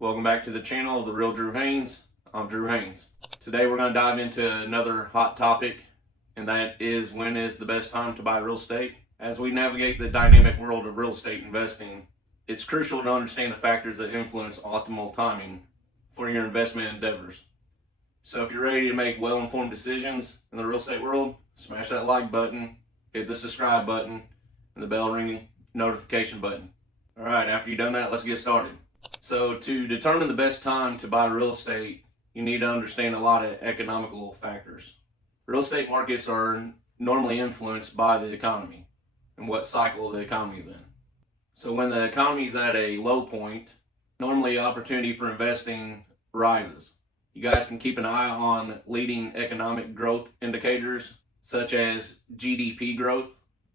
Welcome back to the channel of The Real Drew Haynes. I'm Drew Haynes. Today we're going to dive into another hot topic, and that is when is the best time to buy real estate. As we navigate the dynamic world of real estate investing, it's crucial to understand the factors that influence optimal timing for your investment endeavors. So if you're ready to make well-informed decisions in the real estate world, smash that like button, hit the subscribe button, and the bell ringing notification button. All right, after you've done that, let's get started. So to determine the best time to buy real estate, you need to understand a lot of economical factors. Real estate markets are normally influenced by the economy and what cycle the economy is in. So when the economy is at a low point, normally opportunity for investing rises. You guys can keep an eye on leading economic growth indicators such as GDP growth,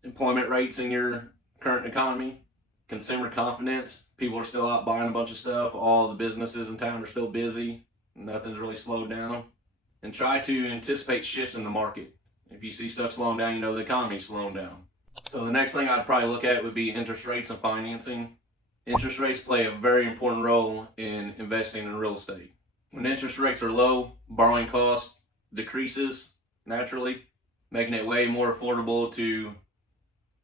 employment rates in your current economy, consumer confidence. People are still out buying a bunch of stuff. All the businesses in town are still busy. Nothing's really slowed down. And try to anticipate shifts in the market. If you see stuff slowing down, you know the economy's slowing down. So the next thing I'd probably look at would be interest rates and financing. Interest rates play a very important role in investing in real estate. When interest rates are low, borrowing costs decreases naturally, making it way more affordable to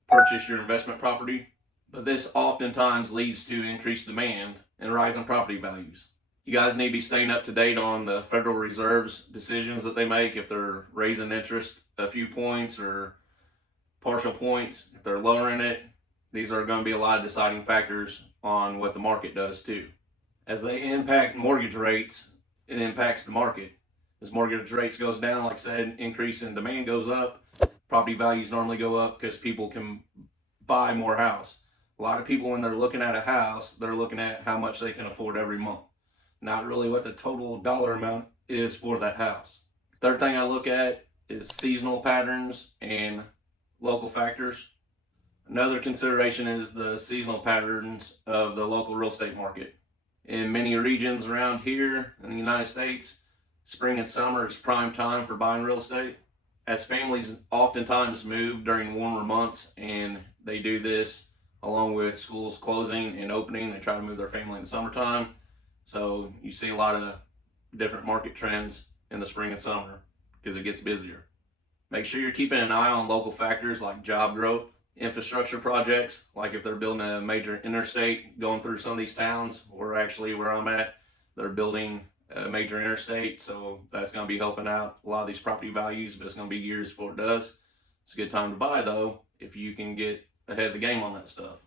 purchase your investment property. But this oftentimes leads to increased demand and rising property values. You guys need to be staying up to date on the Federal Reserve's decisions that they make, if they're raising interest a few points or partial points, if they're lowering it. These are going to be a lot of deciding factors on what the market does too. As they impact mortgage rates, it impacts the market. As mortgage rates goes down, like I said, increase in demand goes up. Property values normally go up because people can buy more house. A lot of people, when they're looking at a house, they're looking at how much they can afford every month, not really what the total dollar amount is for that house. Third thing I look at is seasonal patterns and local factors. Another consideration is the seasonal patterns of the local real estate market. In many regions around here in the United States, spring and summer is prime time for buying real estate. As families oftentimes move during warmer months, and they do this along with schools closing and opening, they try to move their family in the summertime. So you see a lot of different market trends in the spring and summer because it gets busier. Make sure you're keeping an eye on local factors like job growth, infrastructure projects, like if they're building a major interstate going through some of these towns, or actually where I'm at, they're building a major interstate, so that's going to be helping out a lot of these property values, but it's going to be years before it does. It's a good time to buy though if you can get ahead of the game on that stuff.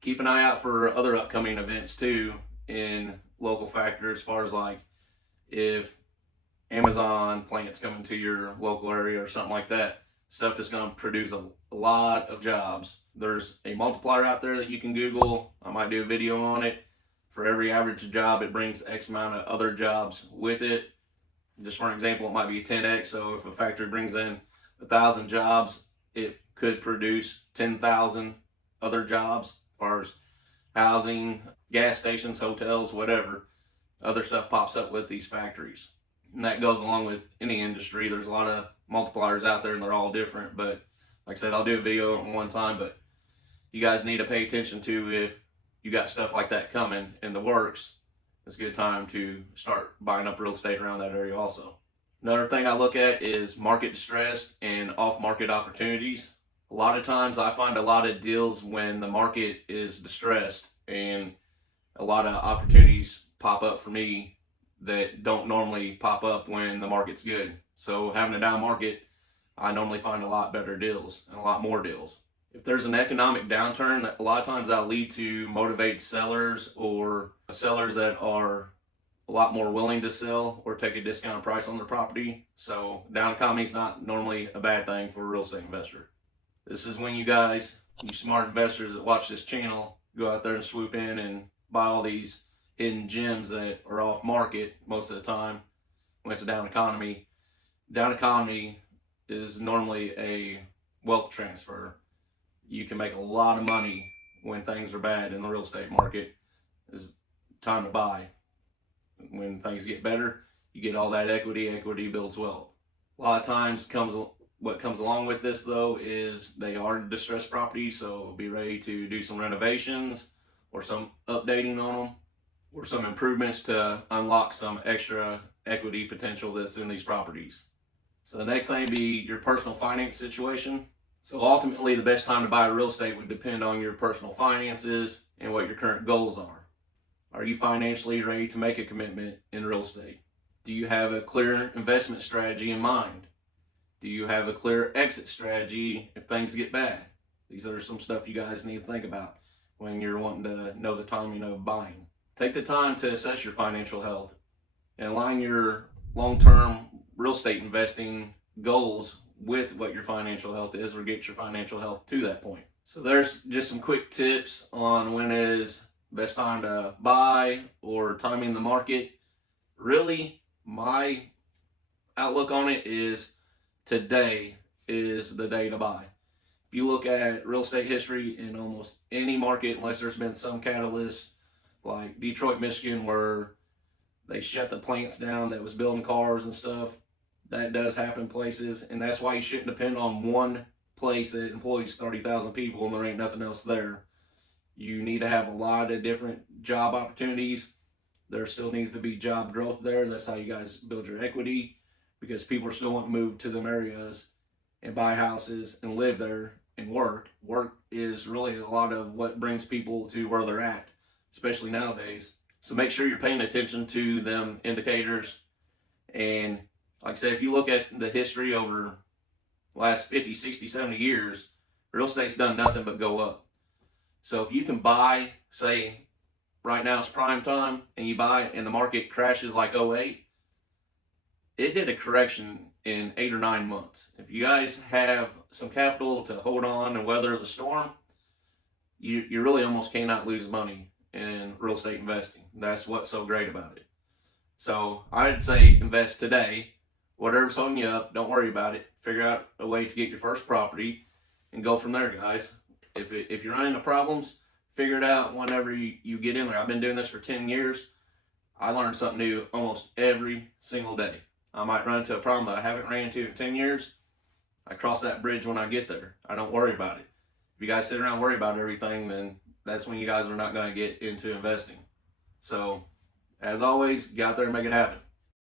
Keep an eye out for other upcoming events too in local factors, as far as like if Amazon plants coming to your local area or something like that, stuff that's going to produce a lot of jobs. There's a multiplier out there that you can Google. I might do a video on it. For every average job, it brings X amount of other jobs with it. Just for an example, it might be 10x. So if a factory brings in 1,000 jobs, it could produce 10,000 other jobs, as far as housing, gas stations, hotels, whatever. Other stuff pops up with these factories. And that goes along with any industry. There's a lot of multipliers out there and they're all different. But like I said, I'll do a video on one time, but you guys need to pay attention to if you got stuff like that coming in the works. It's a good time to start buying up real estate around that area also. Another thing I look at is market distress and off-market opportunities. A lot of times I find a lot of deals when the market is distressed, and a lot of opportunities pop up for me that don't normally pop up when the market's good. So having a down market, I normally find a lot better deals and a lot more deals. If there's an economic downturn, a lot of times that'll lead to motivated sellers or sellers that are a lot more willing to sell or take a discounted price on their property. So down economy is not normally a bad thing for a real estate investor. This is when you guys, you smart investors that watch this channel, go out there and swoop in and buy all these hidden gems that are off market most of the time when it's a down economy. Down economy is normally a wealth transfer. You can make a lot of money when things are bad in the real estate market. It's time to buy. When things get better, you get all that equity. Equity builds wealth. A lot of times what comes along with this though is they are distressed properties, so be ready to do some renovations or some updating on them. or some improvements to unlock some extra equity potential that's in these properties. So the next thing would be your personal finance situation. So ultimately, the best time to buy real estate would depend on your personal finances and what your current goals are. Are you financially ready to make a commitment in real estate? Do you have a clear investment strategy in mind? Do you have a clear exit strategy if things get bad? These are some stuff you guys need to think about when you're wanting to know the timing of buying. Take the time to assess your financial health and align your long-term real estate investing goals with what your financial health is, or get your financial health to that point. So there's just some quick tips on when is best time to buy or timing the market. Really, my outlook on it is today is the day to buy. If you look at real estate history in almost any market, unless there's been some catalyst like Detroit, Michigan, where they shut the plants down that was building cars and stuff, that does happen places, and that's why you shouldn't depend on one place that employs 30,000 people and there ain't nothing else there. You need to have a lot of different job opportunities. There still needs to be job growth there. That's how you guys build your equity, because people are still wanting to move to them areas and buy houses and live there and work. Work is really a lot of what brings people to where they're at, especially nowadays. So make sure you're paying attention to them indicators. And like I said, if you look at the history over the last 50, 60, 70 years, real estate's done nothing but go up. So if you can buy, say right now it's prime time, and you buy and the market crashes like '08, it did a correction in 8 or 9 months. If you guys have some capital to hold on and weather the storm, you really almost cannot lose money in real estate investing. That's what's so great about it. So I'd say invest today. Whatever's holding you up, don't worry about it. Figure out a way to get your first property and go from there, guys. If you're running into problems, figure it out whenever you get in there. I've been doing this for 10 years. I learn something new almost every single day. I might run into a problem that I haven't ran into in 10 years. I cross that bridge when I get there. I don't worry about it. If you guys sit around and worry about everything, then that's when you guys are not going to get into investing. So, as always, get out there and make it happen.